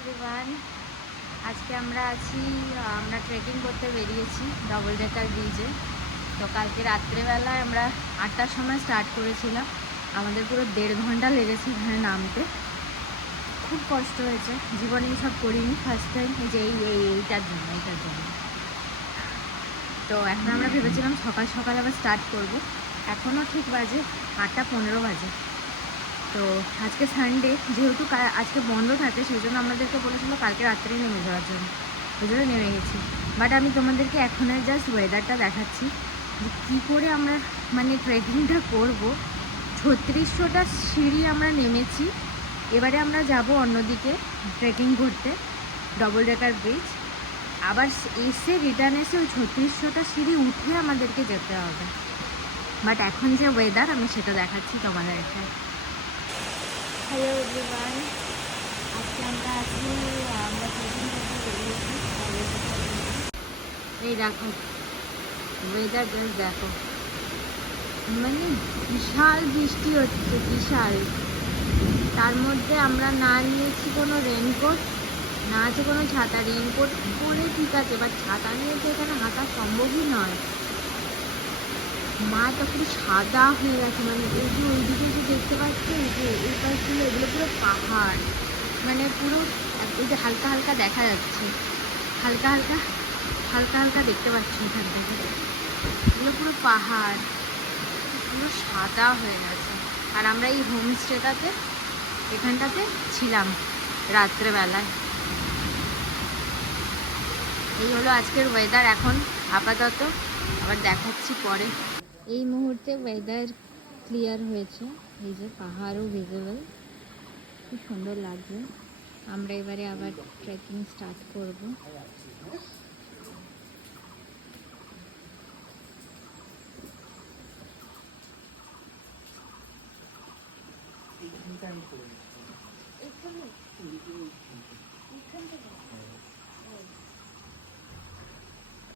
Everyone, আজকে আমরা trekking করতে বেরিয়েছি ডবল ডেকার ব্রিজে। তো কালকে রাত্রেবেলায় আমরা 8টার সময় স্টার্ট করেছিলাম। আমাদের পুরো 1.5 ঘন্টা লেগেছে এখানে নামতে। খুব কষ্ট হয়েছে, জীবনে সব করিনি, ফার্স্ট টাইম এই যে এইটার জন্য। তো এখন আমরা ভেবেছিলাম সকাল সকাল আবার স্টার্ট করব। এখনও ঠিক বাজে 8টা 15 বাজে। তো আজকে সানডে, যেহেতু আজকে বন্ধ থাকে, সেই জন্য আমাদেরকে বলেছিল কালকে রাত্রে নেমে যাওয়ার জন্য। ওই জন্য নেমে গেছি। বাট আমি তোমাদেরকে এখনের জাস্ট ওয়েদারটা দেখাচ্ছি যে কী করে আমরা ট্রেকিংটা করব। 3600টা সিঁড়ি আমরা নেমেছি। এবারে আমরা যাব অন্যদিকে ট্রেকিং করতে, ডবল ডেকার ব্রিজ। আবার রিটার্ন এসে ওই 3600টা সিঁড়ি উঠে আমাদেরকে যেতে হবে। বাট এখন যে ওয়েদার, আমি সেটা দেখাচ্ছি তোমাদেরকে। হ্যালো এভরিওয়ান, আজকে আমরা ট্রেকিং করতে বেরিয়েছি। এই দেখো ওয়েদার, জাস্ট দেখো, বিশাল বৃষ্টি হচ্ছে, বিশাল। তার মধ্যে আমরা না নিয়েছি কোনো রেনকোট, না আছে কোনো ছাতা। রেনকোট পরে ঠিক আছে, বাট ছাতা নিয়ে তো এখানে হাঁটা সম্ভবই নয়। মাটা পুরো সাদা হয়ে গেছে, এই যে ওইদিকে যে দেখতে পাচ্ছি, এই পাশগুলো, এগুলো পুরো পাহাড়। পুরো এই যে হালকা হালকা দেখা যাচ্ছে, হালকা হালকা হালকা হালকা দেখতে পাচ্ছি এখান থেকে, এগুলো পুরো পাহাড়, পুরো সাদা হয়ে গেছে। আর আমরা এই হোমস্টেটাতে, এখানটাতে ছিলাম রাত্রেবেলায়। এই হলো আজকের ওয়েদার এখন আপাতত, আবার দেখাচ্ছি পরে। এই মুহূর্তে ওয়েদার ক্লিয়ার হয়েছে, এই যে পাহাড়ও ভিজিবল, খুব সুন্দর লাগছে। আমরা এবারে আবার ট্রেকিং স্টার্ট করব।